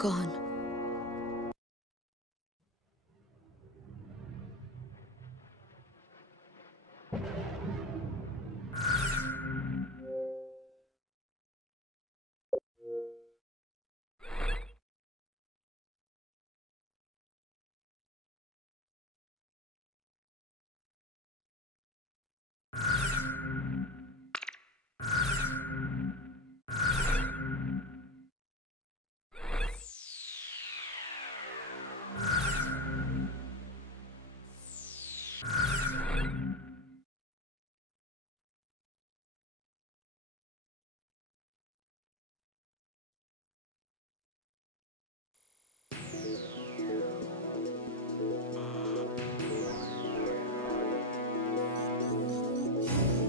gone.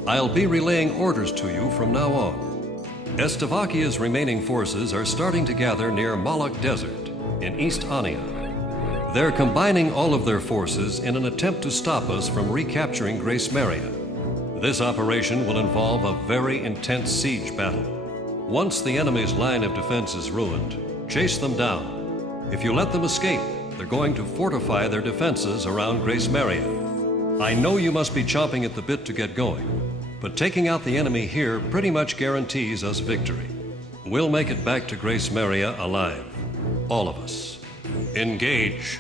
I'll be relaying orders to you from now on. Slovakia's remaining forces are starting to gather near Malak Desert in East Ania. They're combining all of their forces in an attempt to stop us from recapturing Grace Maria. This operation will involve a very intense siege battle. Once the enemy's line of defense is ruined, chase them down. If you let them escape, they're going to fortify their defenses around Grace Maria. I know you must be chomping at the bit to get going, but taking out the enemy here pretty much guarantees us victory. We'll make it back to Grace Maria alive. All of us. Engage.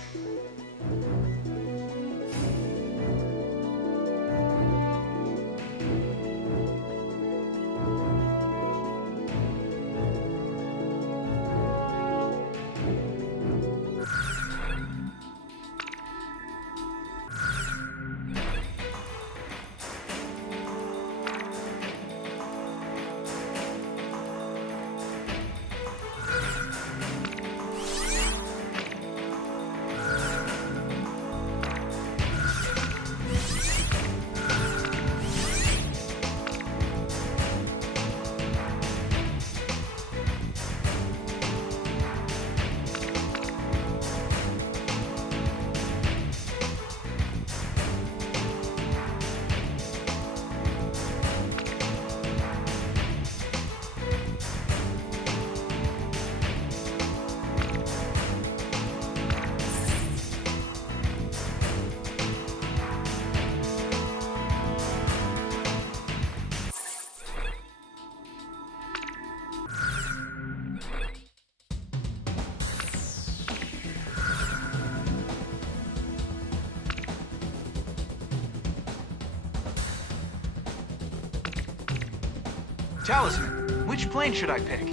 Talisman, which plane should I pick?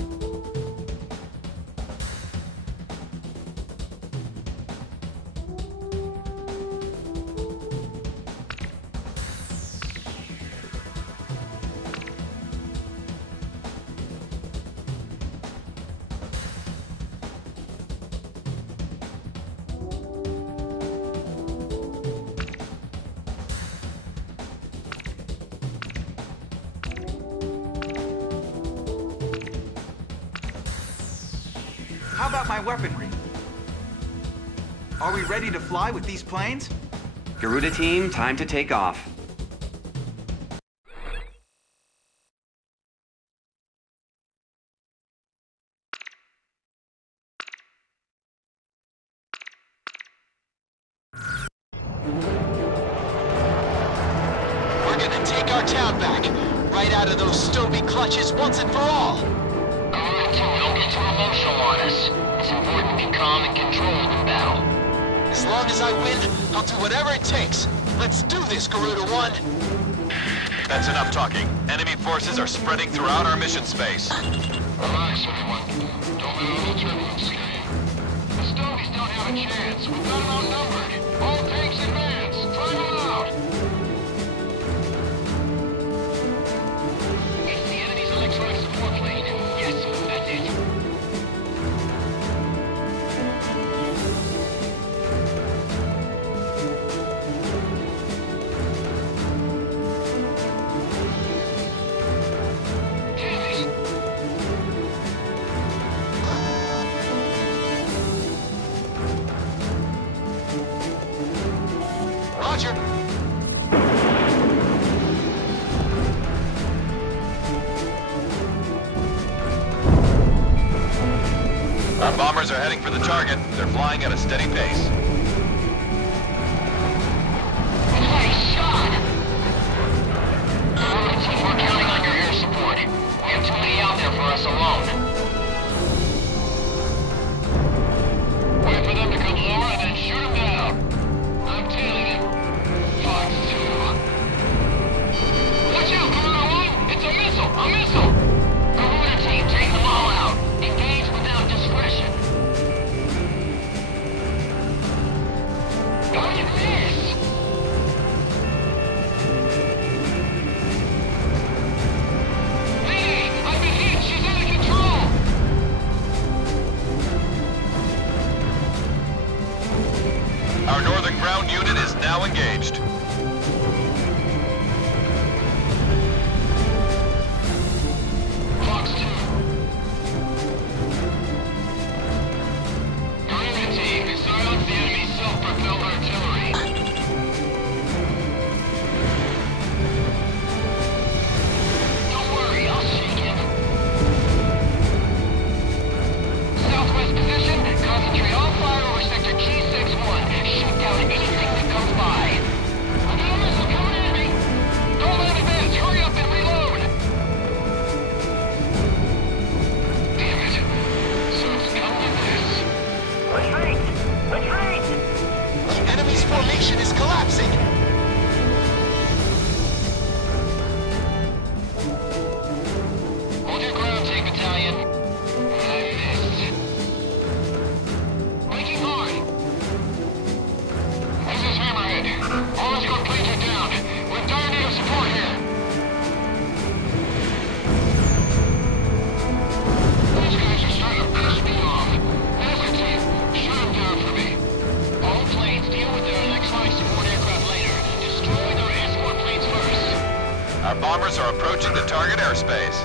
How about my weaponry? Are we ready to fly with these planes? Garuda team, time to take off. We're gonna take our town back, right out of those Stovey clutches once and for all. Don't get too emotional on us. It's important to be calm and controlled in battle. As long as I win, I'll do whatever it takes. Let's do this, Garuda 1. That's enough talking. Enemy forces are spreading throughout our mission space. Relax, everyone. Don't let all the turbulence scare you. The Stovies don't have a chance. We've got them outnumbered. All tanks advance. Drive them out. It's the enemy's electronic support plane. Yes, that's it. Roger. Our bomber bombers are heading for the target. They're flying at a steady pace. Nice shot! We're counting on your air support. We have too many out there for us alone. Wait for them to come lower and then shoot them down. I'm tailing it. Fox 2. Watch out, Commander 1! It's a missile! A missile! Garuda team, take them all out. Engage without discretion. Look at this! Hey! I've been hit! She's out of control! Our northern ground unit is now engaged. Fox 2. Garuda team, silence the enemy's self-propelled artillery. Don't worry, I'll shake him. Southwest position, concentrate all fire over sector Key 6-1. Shoot down anything that comes by. I got a missile coming at me! Don't let advance, hurry up and reload! Damn it. So it's come to this. Retreat! Retreat! The enemy's formation is collapsing. Hold your ground, tank battalion. I missed. Making hard. This is Hammerhead. All escort planes are down. We're in dire need of support here. These guys are starting to piss me off. Escort team, shoot them down for me. All planes deal with their next line support aircraft later. Destroy their escort planes first. Our bombers are approaching the target airspace.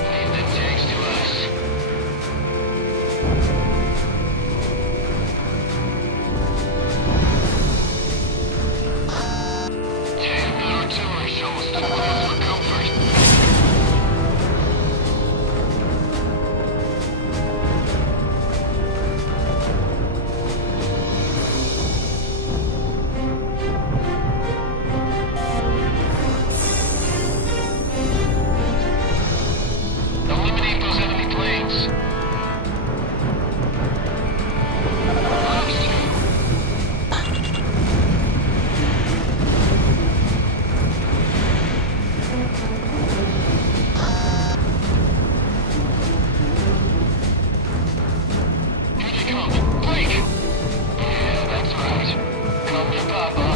Leave the tanks to us. Damn, that artillery show was too close for comfort. Eliminate those enemy planes. Fox 2. Here they come. Blake! Yeah, that's right. Come to Papa.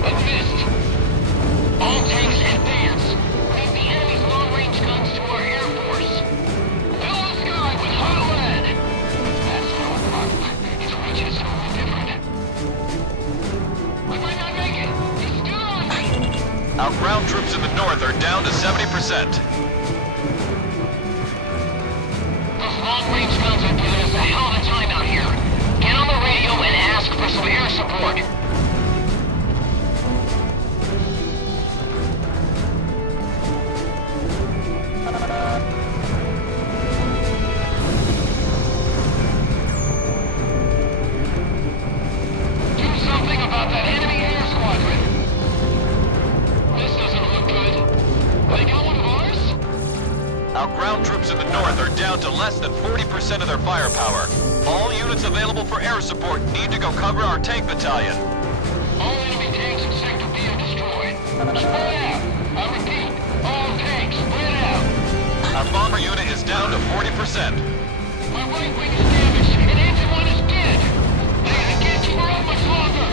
It missed. All tanks advance. Lead the enemy's long-range guns to our Air Force. Fill the sky with hot lead. That's no problem. Its reach is totally different. We might not make it. He's still on me. Our ground troops in the north are down to 70%. Those long-range guns are giving us a hell of a time out here. Get on the radio and ask for some air support. Do something about that enemy air squadron. This doesn't look good. They got one of ours? Our ground troops in the north are down to less than 40% of their firepower. All units available for air support need to go cover our tank battalion. All enemy tanks in Sector B are destroyed. Spread out. I repeat, all tanks, spread out. Our bomber unit is down to 40%. My right wing is damaged, and engine one is dead. I can't keep her up much longer.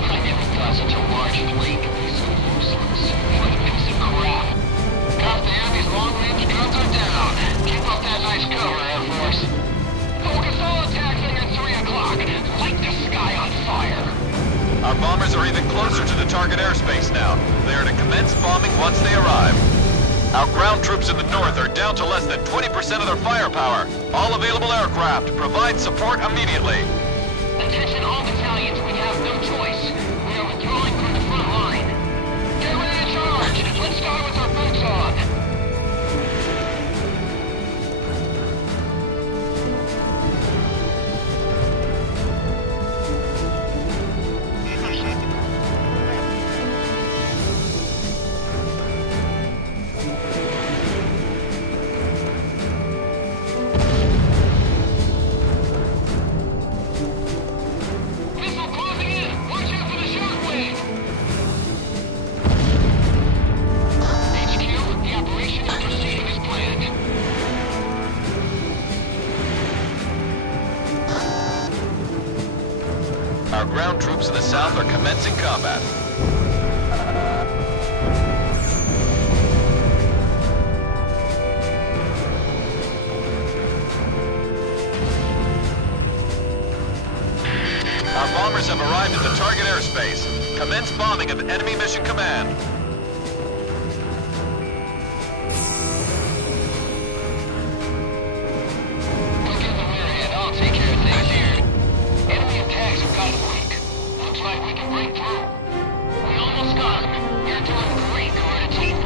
I never thought such a large fleet could be so useless. What a piece of crap. Half the enemy's long-range guns are down. Keep up that nice cover, Air Force. Focus all attacks in at 3 o'clock. Light the sky on fire. Our bombers are even closer to the target airspace now. They are to commence bombing once they arrive. Our ground troops in the north are down to less than 20% of their firepower. All available aircraft, provide support immediately. Attention all battalions, we have no choice. We are withdrawing from the front line. Get ready to charge! Let's start with our boots on! Our ground troops in the south are commencing combat. Our bombers have arrived at the target airspace. Commence bombing of enemy mission command. Look in the rear end, I'll take care of things here. Enemy attacks have got it weak. Looks like we can break through. We almost got him. You're doing great, Guerrilla Team.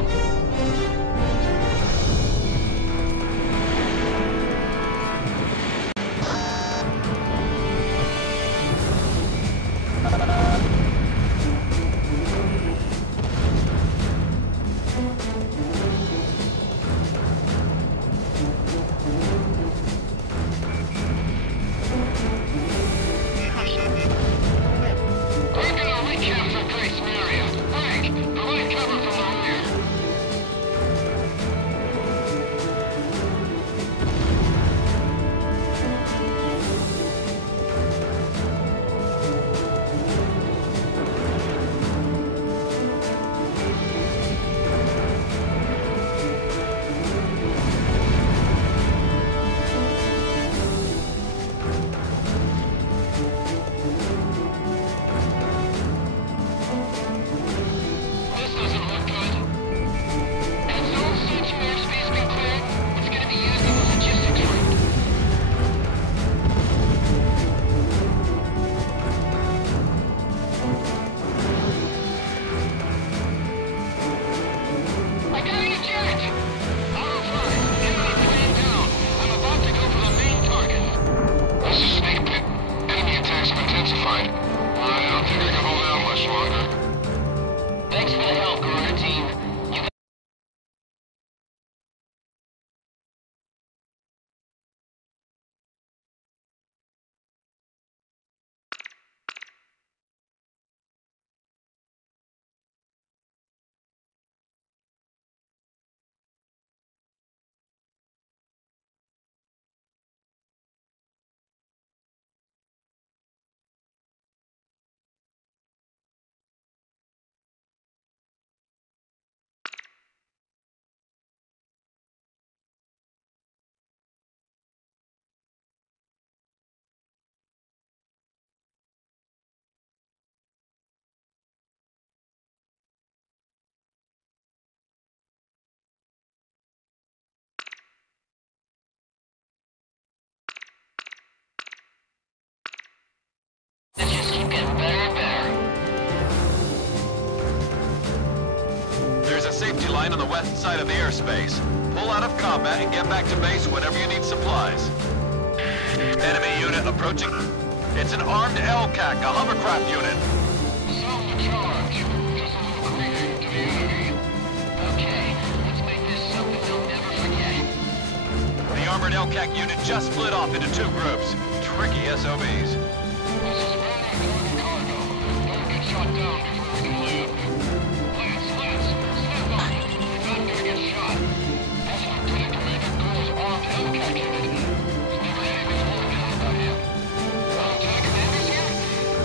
This just keeps getting better and better. There's a safety line on the west side of the airspace. Pull out of combat and get back to base whenever you need supplies. Enemy unit approaching. It's an armed LCAC, a hovercraft unit. Sound the charge. Just a little greeting to the enemy. Okay, let's make this something they'll never forget. The armored LCAC unit just split off into two groups. Tricky SOBs. This is very important cargo. Don't get shot down before we can land. Lance, stand by. You're not gonna get shot. That's Lieutenant Commander Gore's armed LCAC unit. There's never anything warned about him. Lieutenant Commander's here?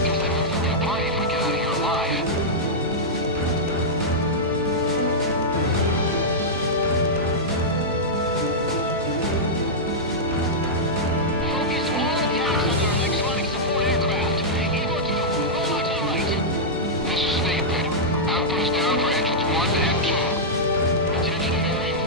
Guess that means there'll be a party if we get out of here alive. Focus all attacks on their electronic support aircraft. Eagle 2, roll out to the right. This is Snake Pit. Outpost down for engines 1 and 2. Attention area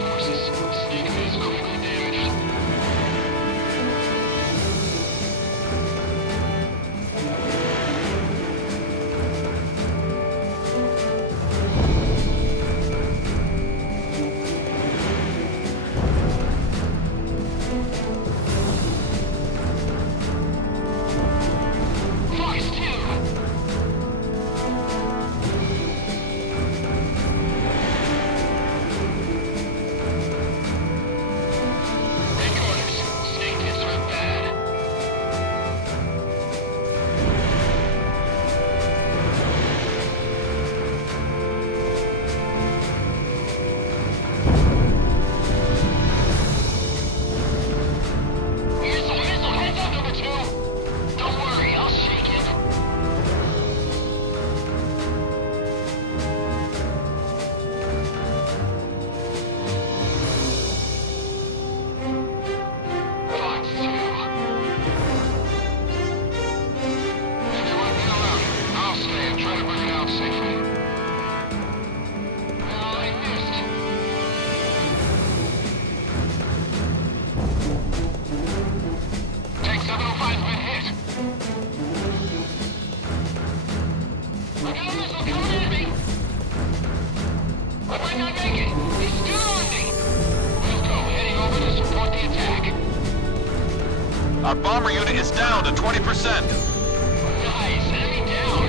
Our bomber unit is down to 20%. Nice, enemy down.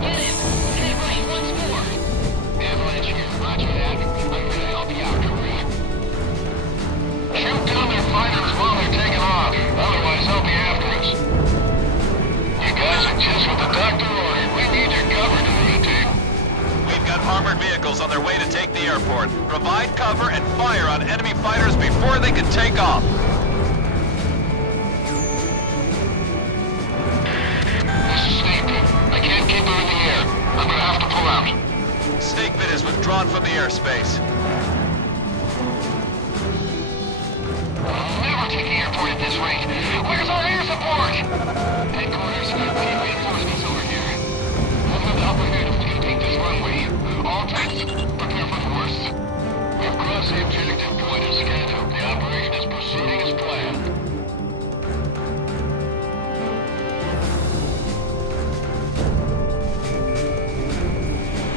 Get it. Get right once more. Avalanche here, roger that. I'm gonna help you out, Korea. Shoot down their fighters while they're taking off. Otherwise, they'll be after us. You guys are just what the doctor ordered. We need your cover, Korea team. We've got armored vehicles on their way to take the airport. Provide cover and fire on enemy fighters before they can take off. This is Snakepit. I can't keep her in the air. I'm gonna have to pull out. Snakepit is withdrawn from the airspace. I'll never take the airport at this rate. Where's our air support? Headquarters, we need reinforcements over here. We'll have the upper hand if we can take this runway. All tanks, prepare for the worst. We've crossed the objective point as scheduled. The operation is proceeding as planned.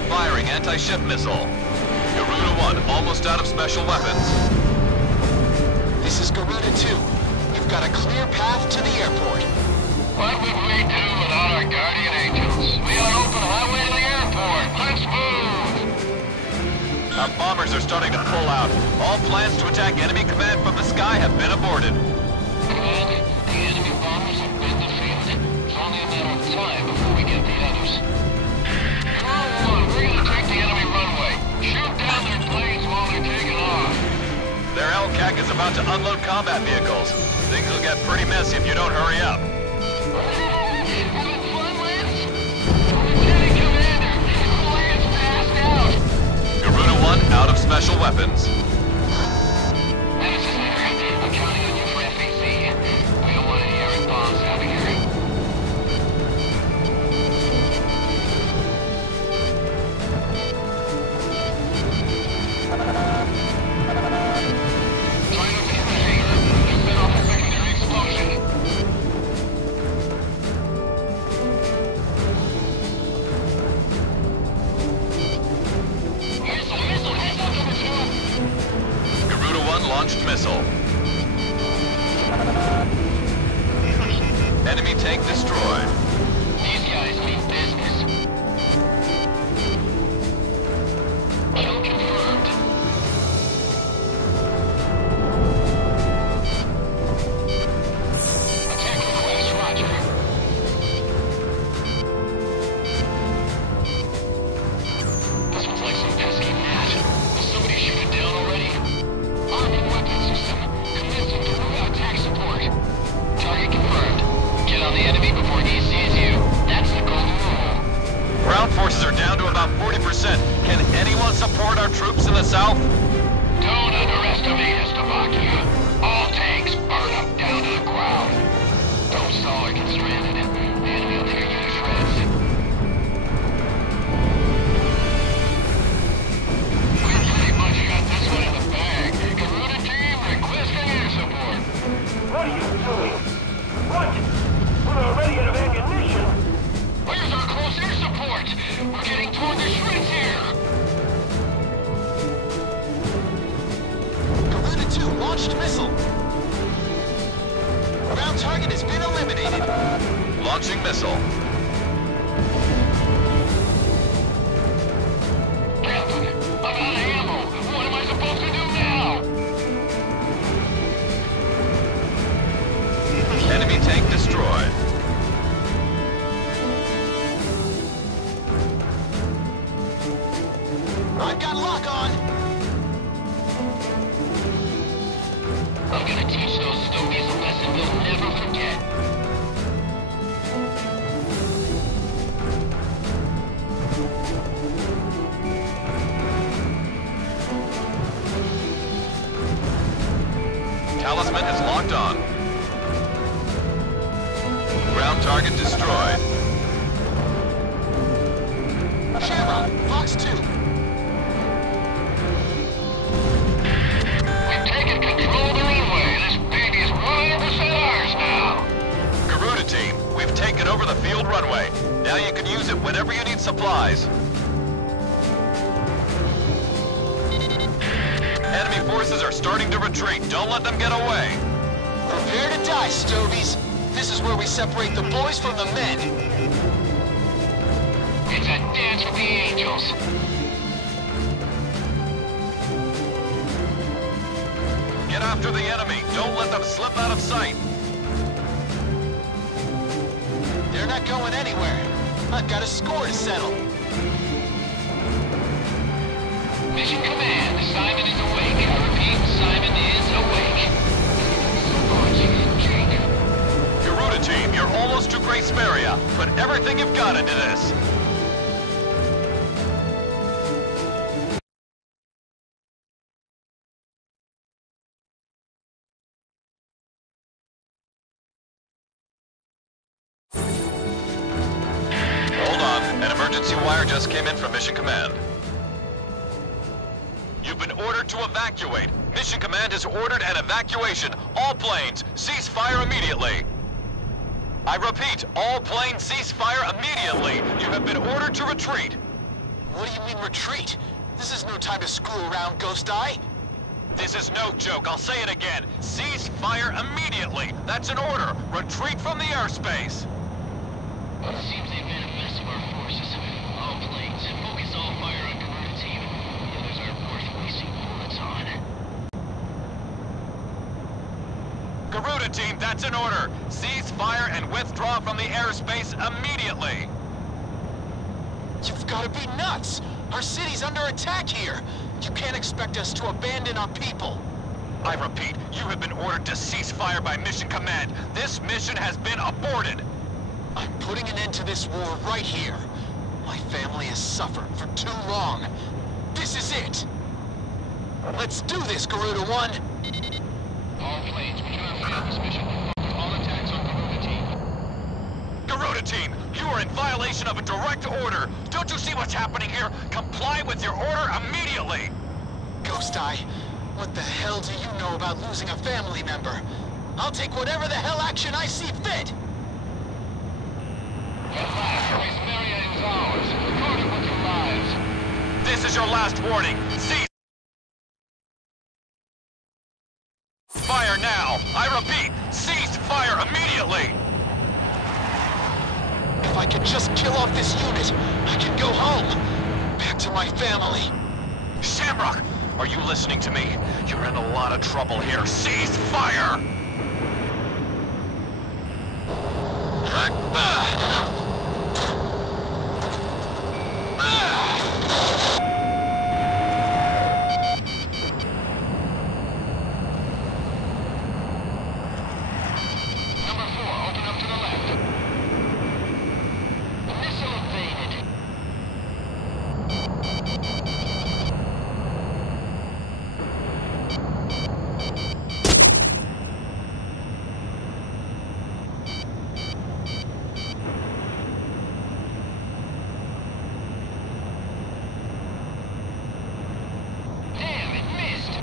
Firing anti-ship missile. Garuda 1 almost out of special weapons. This is Garuda 2. You've got a clear path to the airport. What would we do without our guardian angels? We got an open highway to the airport. Let's move! Our bombers are starting to pull out. All plans to attack enemy command from the sky have been aborted. Command, the enemy bombers have been defeated. It's only a matter of time before we get the others. We're gonna take the enemy runway. Shoot down their planes while they're taking off. Their LCAC is about to unload combat vehicles. Things will get pretty messy if you don't hurry up. Having fun, Lance? Lieutenant Commander, Lance passed out. Garuda 1 out of special weapons. Nemesis there. I'm counting on you for FAC. We don't want any errant bombs out here. Trying to fix the hangar. Just set off a secondary explosion. Missile, heads up, number 2. Garuda 1 launched missile. Enemy tank destroyed. These guys mean business. Kill confirmed. Attack request, roger. This one's like some pesky gnat. Will somebody shoot it down already? Arming weapon system. Commencing to move out attack support. Target confirmed. Get on the enemy before he sees you. That's the golden rule. Ground forces are down to about 40%. Can anyone support our troops in the south? Don't underestimate Slovakia. All tanks burn up down to the ground. Don't stall or get stranded. The enemy will tear you to shreds. We pretty much got this one in the bag. Garuda team requesting air support. What are you doing? What? We're already out of ammunition. Where's our close air support? We're getting toward the shreds here. Garuda 2 launched missile. Ground target has been eliminated. Launching missile. Captain, I'm out of ammo. What am I supposed to do now? Enemy tank destroyed. I've got lock on. I'm gonna teach those stogies a lesson they'll never forget. Talisman is locked on. Ground target destroyed. Shamrock, Fox 2. We've taken control of the runway. This baby is 100% ours now. Garuda team, we've taken over the field runway. Now you can use it whenever you need supplies. Enemy forces are starting to retreat. Don't let them get away. Prepare to die, Stovies. This is where we separate the boys from the men. It's a dance with the angels. Get after the enemy. Don't let them slip out of sight. They're not going anywhere. I've got a score to settle. Mission Command, Simon is awake. I repeat, Simon is awake. Garuda team, you're almost to Grace Maria. Put everything you've got into this. Hold on, an emergency wire just came in from Mission Command. You've been ordered to evacuate. Mission Command has ordered an evacuation. All planes, cease fire immediately. I repeat, all planes cease fire immediately. You have been ordered to retreat. What do you mean retreat? This is no time to screw around, Ghost Eye. This is no joke. I'll say it again. Cease fire immediately. That's an order. Retreat from the airspace. It seems they've made a mess of our forces. All planes, focus all fire on Garuda team. The others aren't worth wasting bullets on. Garuda team, that's an order. Cease fire and withdraw from the airspace immediately. You've got to be nuts! Our city's under attack here! You can't expect us to abandon our people! I repeat, you have been ordered to cease fire by Mission Command. This mission has been aborted. I'm putting an end to this war right here. My family has suffered for too long. This is it! Let's do this, Garuda 1! All planes, we cannot fail this mission. Focus all attacks on Garuda team. Garuda team, you are in violation of a direct order. Don't you see what's happening here? Comply with your order immediately. Ghost Eye, what the hell do you know about losing a family member? I'll take whatever the hell action I see fit! At last, Grace Maria is ours. Record it with your lives. This is your last warning. Cease fire now. I repeat, cease fire immediately. If I could just kill off this unit, I can go home. Back to my family. Shamrock, are you listening to me? You're in a lot of trouble here. Cease fire! Number 4, open up to the left. Missile evaded. Damn, it missed.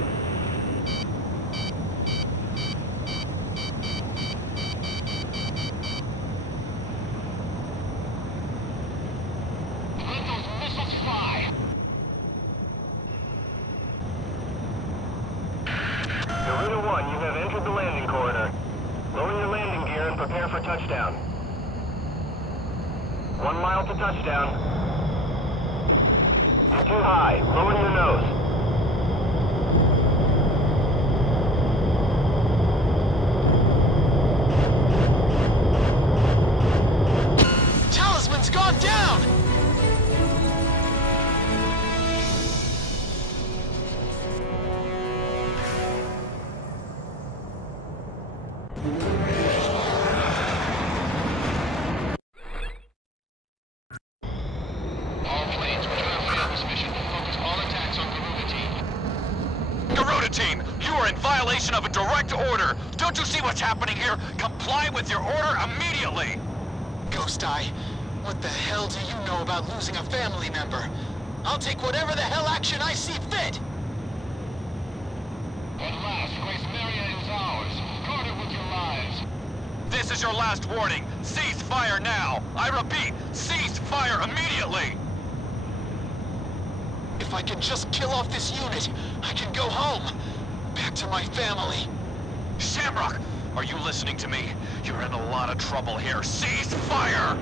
Let those missiles fly. Garuda 1, you have entered the landing corridor. Lower your landing gear and prepare for touchdown. 1 mile to touchdown. You're too high. Lower your nose. Talisman's gone down! All planes, we cannot fail this mission. Focus all attacks on Garuda team. Garuda team, you are in violation of a direct order. Don't you see what's happening here? Comply with your order immediately. Ghost Eye, what the hell do you know about losing a family member? I'll take whatever the hell action I see fit! At last, Grace Maria is ours. Guard it with your lives. This is your last warning. Cease fire now. I repeat, cease fire immediately. If I can just kill off this unit, I can go home. Back to my family. Shamrock, Are you listening to me? You're in a lot of trouble here. Cease fire!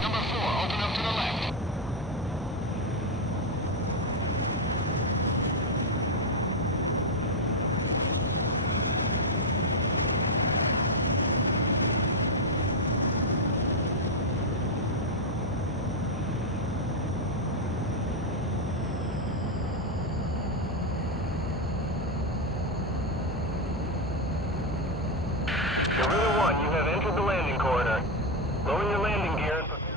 Number 4, open up to the left. Garuda 1, you have entered the landing corridor. Lower your landing gear and prepare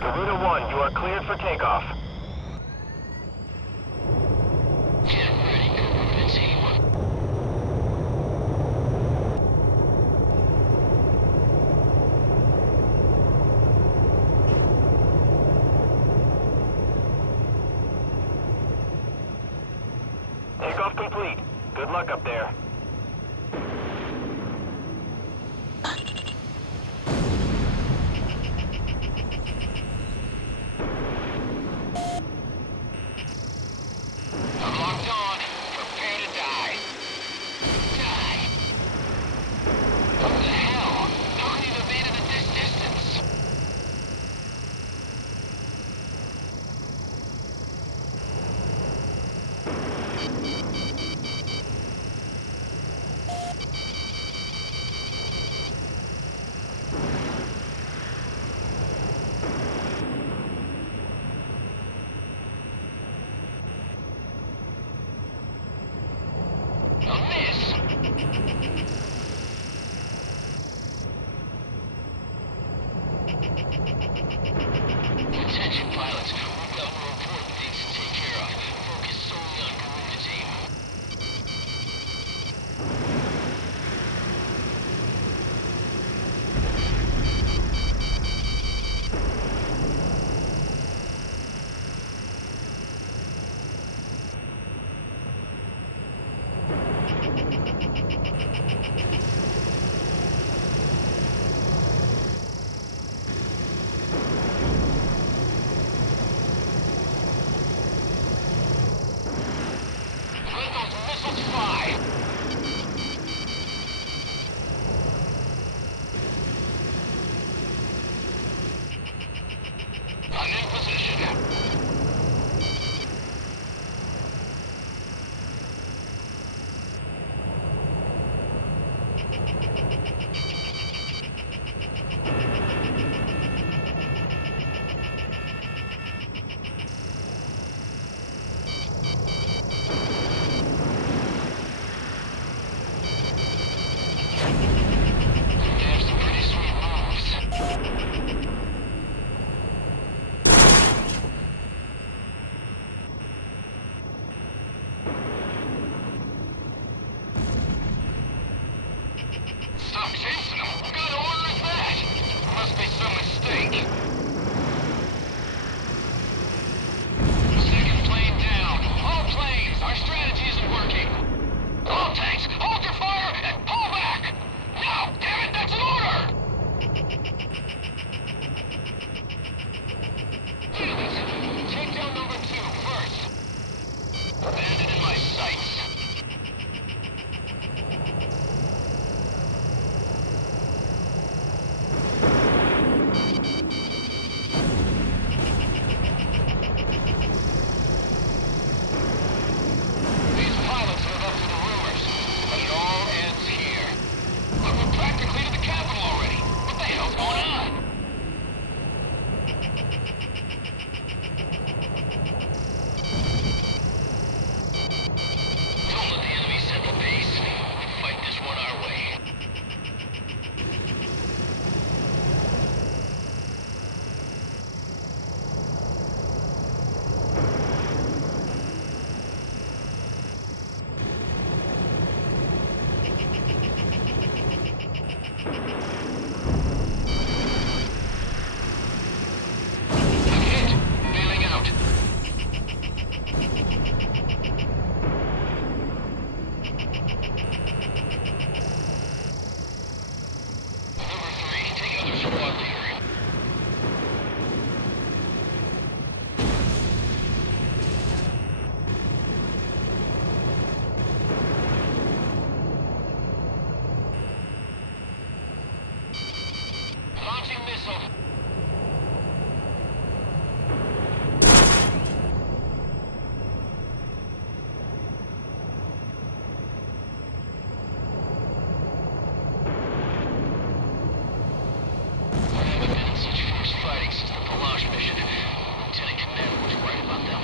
Garuda 1, you are cleared for takeoff. Get ready, Garuda team. Takeoff complete. Good luck up there. I'm locked on. Prepare to die. Die. What the hell? How can you have made it at this distance? Hit. Bailing out. Number 3, take other squad leader. Launching missile. I haven't been in such fierce fighting since the Palage mission. Lieutenant Commander was right about them.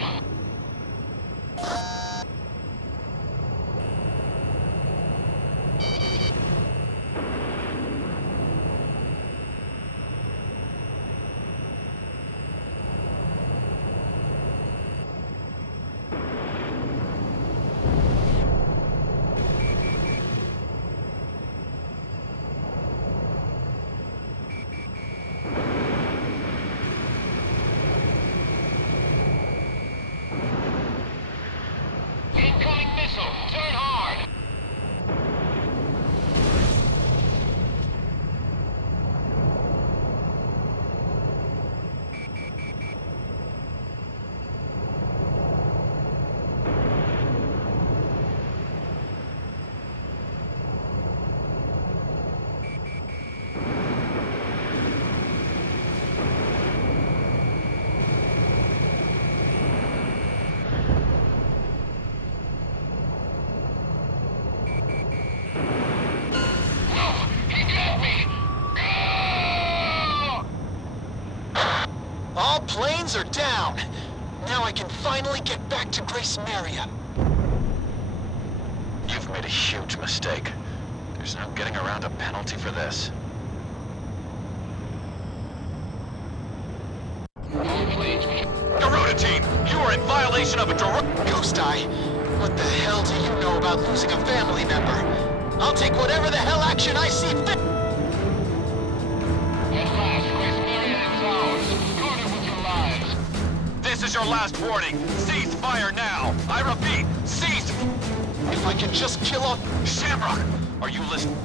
Incoming missile! Turn hard! All planes are down. Now I can finally get back to Grace Maria. You've made a huge mistake. There's no getting around a penalty for this. All planes, Garuda team, you are in violation of a direct... Ghost Eye, what the hell do you know about losing a family member? I'll take whatever the hell action I see fit. at last, Grace Maria is ours. Guard her with your lives. This is your last warning. Cease fire now. I repeat, cease... If I can just kill off... Shamrock, are you listening?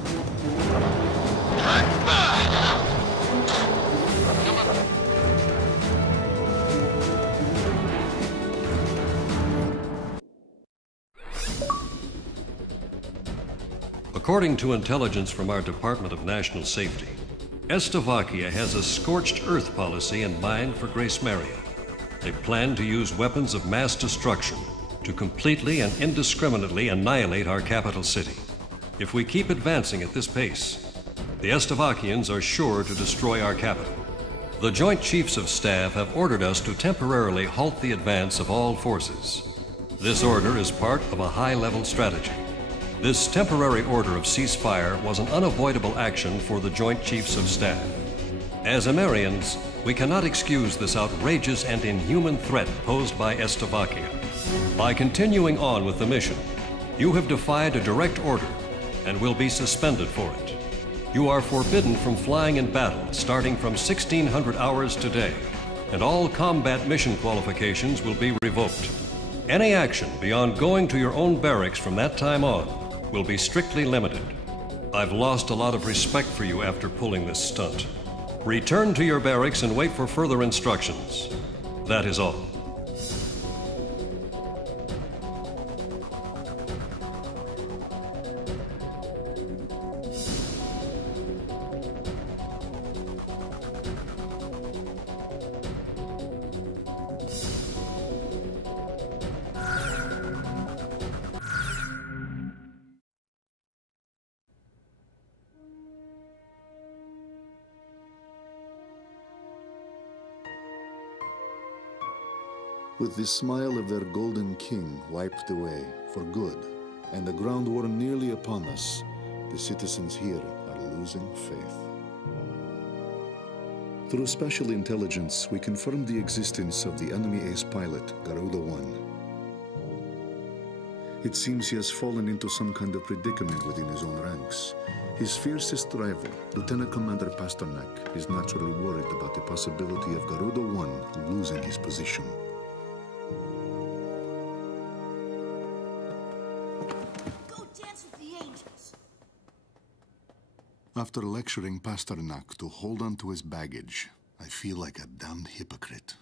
According to intelligence from our Department of National Safety, Slovakia has a scorched earth policy in mind for Grace Maria. They plan to use weapons of mass destruction to completely and indiscriminately annihilate our capital city. If we keep advancing at this pace, the Slovakians are sure to destroy our capital. The Joint Chiefs of Staff have ordered us to temporarily halt the advance of all forces. This order is part of a high-level strategy. This temporary order of ceasefire was an unavoidable action for the Joint Chiefs of Staff. As Amerians, we cannot excuse this outrageous and inhuman threat posed by Slovakia. By continuing on with the mission, you have defied a direct order and will be suspended for it. You are forbidden from flying in battle starting from 1600 hours today, and all combat mission qualifications will be revoked. Any action beyond going to your own barracks from that time on will be strictly limited. I've lost a lot of respect for you after pulling this stunt. Return to your barracks and wait for further instructions. That is all. With the smile of their golden king wiped away for good, and the ground war nearly upon us, the citizens here are losing faith. Through special intelligence, we confirmed the existence of the enemy ace pilot, Garuda 1. It seems he has fallen into some kind of predicament within his own ranks. His fiercest rival, Lieutenant Commander Pasternak, is naturally worried about the possibility of Garuda 1 losing his position. Go dance with the angels! After lecturing Pasternak to hold on to his baggage, I feel like a damned hypocrite.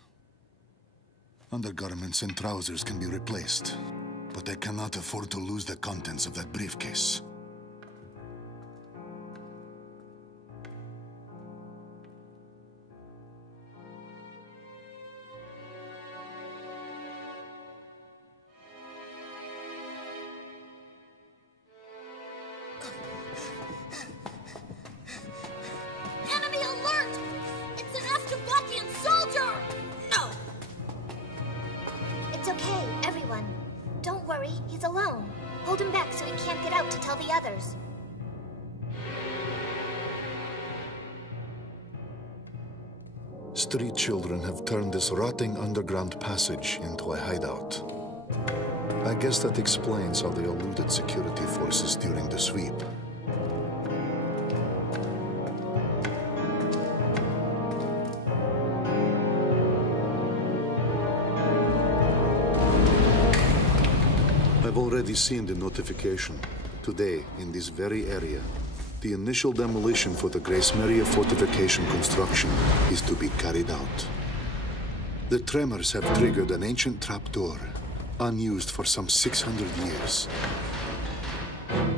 Undergarments and trousers can be replaced, but I cannot afford to lose the contents of that briefcase. Enemy alert! It's an Azkabachian soldier! No! It's okay, everyone. Don't worry, he's alone. Hold him back so he can't get out to tell the others. Street children have turned this rotting underground passage into a hideout. I guess that explains how they eluded security forces during the sweep. I've already seen the notification. Today, in this very area, the initial demolition for the Grace Maria fortification construction is to be carried out. The tremors have triggered an ancient trapdoor, unused for some 600 years.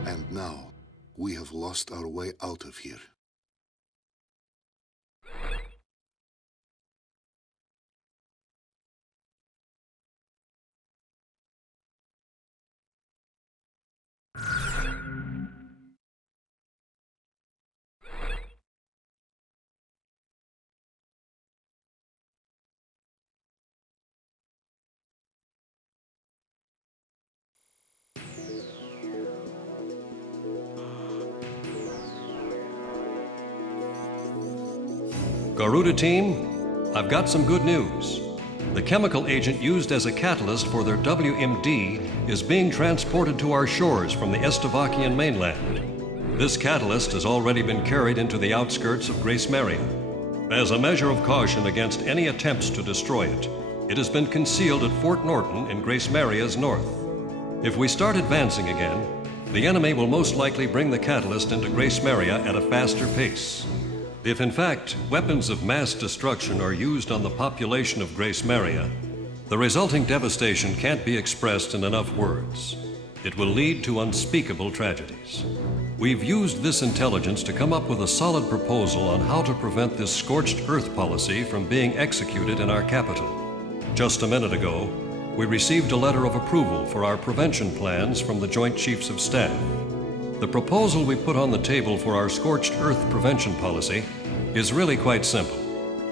And now, we have lost our way out of here. Garuda team, I've got some good news. The chemical agent used as a catalyst for their WMD is being transported to our shores from the Estevakian mainland. This catalyst has already been carried into the outskirts of Grace Maria. As a measure of caution against any attempts to destroy it, it has been concealed at Fort Norton in Grace Maria's north. If we start advancing again, the enemy will most likely bring the catalyst into Grace Maria at a faster pace. If in fact weapons of mass destruction are used on the population of Grace Maria, the resulting devastation can't be expressed in enough words. It will lead to unspeakable tragedies. We've used this intelligence to come up with a solid proposal on how to prevent this scorched earth policy from being executed in our capital. Just a minute ago, we received a letter of approval for our prevention plans from the Joint Chiefs of Staff. The proposal we put on the table for our scorched earth prevention policy is really quite simple.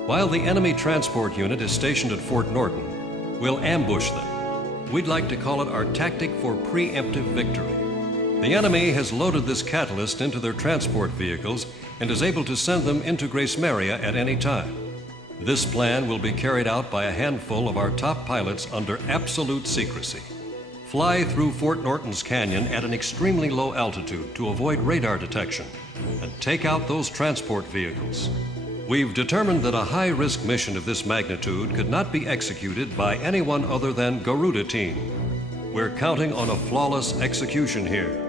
While the enemy transport unit is stationed at Fort Norton, we'll ambush them. We'd like to call it our tactic for preemptive victory. The enemy has loaded this catalyst into their transport vehicles and is able to send them into Grace Maria at any time. This plan will be carried out by a handful of our top pilots under absolute secrecy. Fly through Fort Norton's canyon at an extremely low altitude to avoid radar detection and take out those transport vehicles. We've determined that a high-risk mission of this magnitude could not be executed by anyone other than Garuda team. We're counting on a flawless execution here.